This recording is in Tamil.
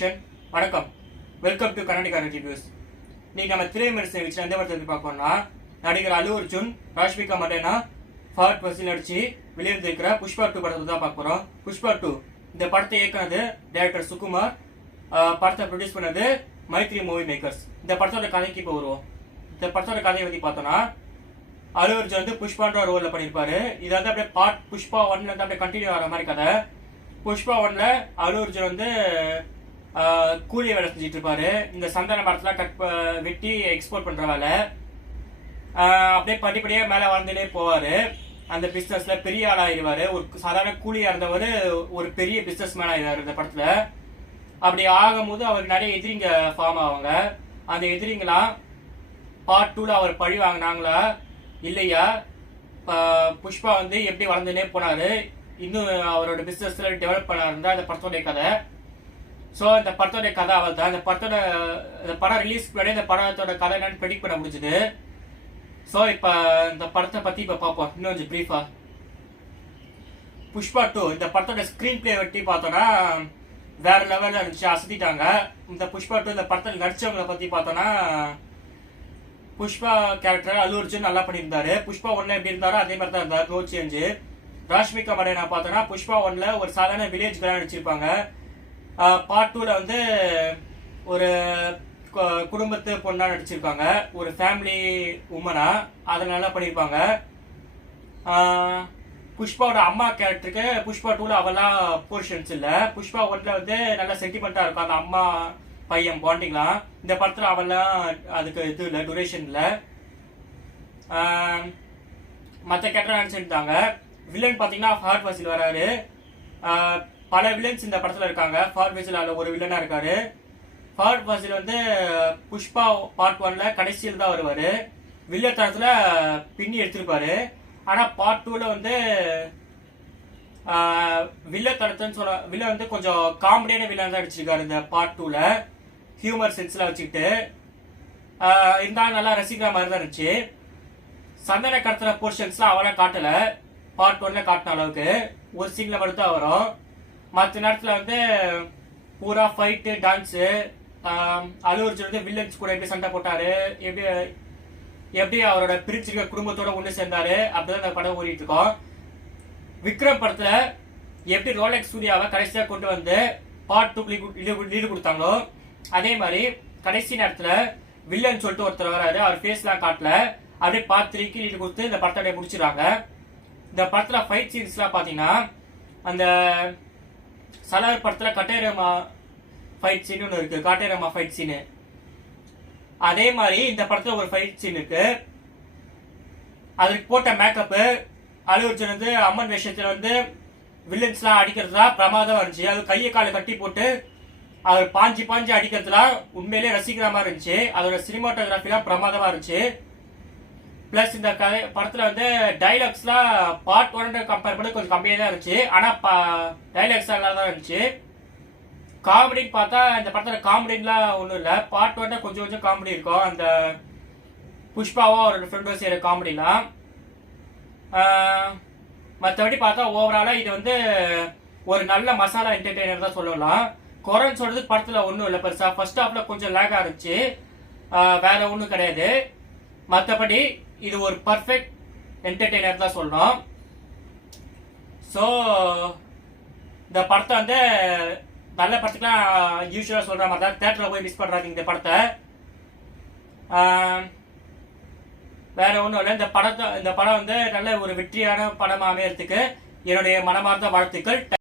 வணக்கம், வெல்கம் டு கர்நாடிகா ரிவ்யூஸ். இன்னைக்கு நம்ம திரைவிமர்சன வச்சு எந்த படத்தை பார்க்கணும்னா, நடிகர் அல்லு அர்ஜுன், ராஷ்மிகா மண்டேனா, ஃபஹத் ஃபாசில் நடிச்சு வெளிவந்திருக்கிற புஷ்பா 2 படத்தை தான் பார்க்க போறோம். புஷ்பா 2 இந்த படத்தை இயக்குனது டைரக்டர் சுகுமார், படத்தை ப்ரொடியூஸ் பண்ணது மைத்ரி மூவி மேக்கர்ஸ். இந்த படத்தோட கதைக்கு இப்போ வருவோம். இந்த படத்தோட கதையை பத்தி பார்த்தோம்னா, அல்லு அர்ஜுன் வந்து புஷ்பான்ற ரோல்ல பண்ணிருப்பாரு. இது வந்து அப்படியே பார்ட் புஷ்பா 1ல வந்து அப்படியே கண்டினியூ ஆகிற மாதிரி கதை. புஷ்பா 1ல அல்லு அர்ஜுன் வந்து கூலி வேலை செஞ்சுட்டு இருப்பாரு. இந்த சந்தன மரத்துல வெட்டி எக்ஸ்போர்ட் பண்ற வேலை. அப்படியே படிப்படியா மேல வளர்ந்துட்டே போவாரு. அந்த பிசினஸ்ல பெரிய ஆளாயிருவாரு. ஒரு சாதாரண கூலியா இருந்தவர் ஒரு பெரிய பிசினஸ் மேன் ஆயிடுவாரு இந்த படத்துல. அப்படி ஆகும்போது அவருக்கு நிறைய எதிரிங்க ஃபார்ம் ஆவாங்க. அந்த எதிரிங்களாம் பார்ட் 2ல அவர் பழி வாங்கினாங்களா இல்லையா, புஷ்பா வந்து எப்படி வளர்ந்துட்டே போனாரு, இன்னும் அவரோட பிசினஸ்ல டெவலப் பண்ணாருந்தா இந்த படத்தோடைய கதை. ஸோ இந்த படத்தோடைய கதை அவள் தான். இந்த படம் ரிலீஸ் பண்ணி இந்த படத்தோட கதை என்னன்னு ப்ரெடிக்ட் பண்ண முடிஞ்சுது. ஸோ இப்போ இந்த படத்தை பத்தி இப்போ பார்ப்போம் இன்னும் கொஞ்சம் பிரீஃபா. புஷ்பா 2 இந்த படத்தோட ஸ்கிரீன் பிளே வெட்டி பார்த்தோம்னா வேற லெவல்ல இருந்துச்சு, அசத்திட்டாங்க. இந்த புஷ்பா 2 இந்த படத்தில் நடிச்சவங்களை பத்தி பார்த்தோம்னா, புஷ்பா கேரக்டர் அல்லு அர்ஜுன் நல்லா பண்ணியிருந்தாரு. புஷ்பா 1ல எப்படி இருந்தாரோ அதே மாதிரி தான் இருந்தாரு, நோ சேஞ்சு. ராஷ்மிகா மண்டேனா பார்த்தோம்னா புஷ்பா 1ல ஒரு சாதாரண வில்லேஜ் கேர்ள் நடிச்சிருப்பாங்க. பார்ட் 2ல வந்து ஒரு குடும்பத்து பொண்ணா நடிச்சிருக்காங்க, ஒரு ஃபேமிலி உமனா, அதை நல்லா பண்ணியிருப்பாங்க. புஷ்பாவோட அம்மா கேரக்டருக்கு புஷ்பா 2ல அவெல்லாம் போர்ஷன்ஸ் இல்லை. புஷ்பா 1ல வந்து நல்லா சென்டிமெண்டா இருக்கும் அந்த அம்மா பையன் பாண்டிங்லாம். இந்த படத்துல அவெல்லாம் அதுக்கு இது இல்லை, டூரேஷன் இல்லை. மற்ற கேரக்டர் நடிச்சிருந்தாங்க. வில்லன் பார்த்தீங்கன்னா ஃபஹத் ஃபாசில் வராரு. பல வில்லன்ஸ் இந்த படத்துல இருக்காங்க. ஃபஹத் ஃபாசில் ஒரு வில்லனா இருக்காரு. ஃபஹத் ஃபாசில் வந்து புஷ்பா பார்ட் 1ல கடைசியில் தான் வருவாரு. வில்லன் தரத்துல பின்னி எடுத்திருப்பாரு. ஆனா பார்ட் 2ல வந்து வில்லன் தரத்துன்னு சொல்ல வில்லன் வந்து கொஞ்சம் காமெடியான வில்லன் தான் அடிச்சிருக்காரு இந்த பார்ட் 2ல. ஹியூமர் சென்ஸ்ல வச்சுக்கிட்டு இருந்தாலும் நல்லா ரசிக்கிற மாதிரி தான் இருந்துச்சு. சந்தன கடத்துற போர்ஷன்ஸ்லாம் அவளை காட்டல. பார்ட் 1ல காட்டின அளவுக்கு ஒரு சீன்ல மட்டும் தான் வரும். மற்ற நேரத்துல வந்து பூரா ஃபைட்டு, டான்ஸு, அல்லு அர்ஜுன் வந்து வில்லன்ஸ் கூட எப்படி சண்டை போட்டாரு, எப்படி அவரோட பிரிச்சிருக்க குடும்பத்தோட ஒண்ணு சேர்ந்தாரு, அப்படிதான் இந்த படம் ஓடிட்டு இருக்கோம். விக்ரம் படத்துல எப்படி ரோலெக்ஸ் சூர்யாவை கடைசியா கொண்டு வந்து பார்ட் 2 லீடு கொடுத்தாங்களோ, அதே மாதிரி கடைசி நேரத்துல வில்லன் சொல்லிட்டு ஒருத்தர் வராரு. அவர் ஃபேஸ்லாம் காட்டல, அப்படியே பார்ட் 3க்கு லீடு கொடுத்து இந்த படத்தோட முடிச்சிடறாங்க. இந்த படத்துல ஃபைட் சீன்ஸ்லாம் பாத்தீங்கன்னா, அந்த சலார் படத்துல கட்டேரமா ஃபைட் சீன் ஒன்று இருக்கு, காட்டேரமா ஃபைட் சீனு. அதே மாதிரி இந்த படத்துல ஒரு ஃபைட் சீன் இருக்கு. அதுக்கு போட்ட மேக்கப்பு அல்லு அர்ஜுன் வந்து அம்மன் வேஷத்துல வந்து வில்லன்ஸ்லாம் அடிக்கிறதுல பிரமாதம் இருந்துச்சு. அது கையை காலை கட்டி போட்டு அவர் பாஞ்சு அடிக்கிறதுலாம் உண்மையிலேயே ரசிக்கிற மாதிரி இருந்துச்சு. அதோட சினிமாட்டோகிராஃபிலாம் பிரமாதமா இருந்துச்சு. பிளஸ் இந்த படத்துல வந்து டைலாக்ஸ்லாம் பார்ட் 1 கம்பேர் பண்ணி கொஞ்சம் கம்மியா தான் இருந்துச்சு. ஆனா டைலாக்ஸ் நல்லா தான் இருந்துச்சு. காமெடின்னு பார்த்தா இந்த படத்துல காமெடின்லாம் ஒன்றும் இல்லை. பார்ட் 1 கொஞ்சம் காமெடி இருக்கும். அந்த புஷ்பாவோ அவரோட ஃப்ரெண்டோ செய்யற காமெடிலாம். மற்றபடி பார்த்தா ஓவராலா இது வந்து ஒரு நல்ல மசாலா என்டர்டெய்னர் தான் சொல்லலாம். குறைன்னு சொல்றது படத்துல ஒன்றும் இல்லை பெருசா. ஃபர்ஸ்ட் ஹாஃப்ல கொஞ்சம் லேக் ஆச்சு, வேற ஒன்றும் கிடையாது. மற்றபடி இது ஒரு பர்ஃபெக்ட் என்டர்டெய்னர் தான் சொல்லணும். ஸோ இந்த படத்தை வந்து நல்ல படத்துக்குலாம் யூஸ்வலாக சொல்ற மாதிரி தான் தேட்டரில் போய் மிஸ் பண்றாங்க இந்த படத்தை. வேற ஒன்றும் இல்லை. இந்த படம் வந்து நல்ல ஒரு வெற்றியான படம் அமையறதுக்கு என்னுடைய மனமார்ந்த வாழ்த்துக்கள்.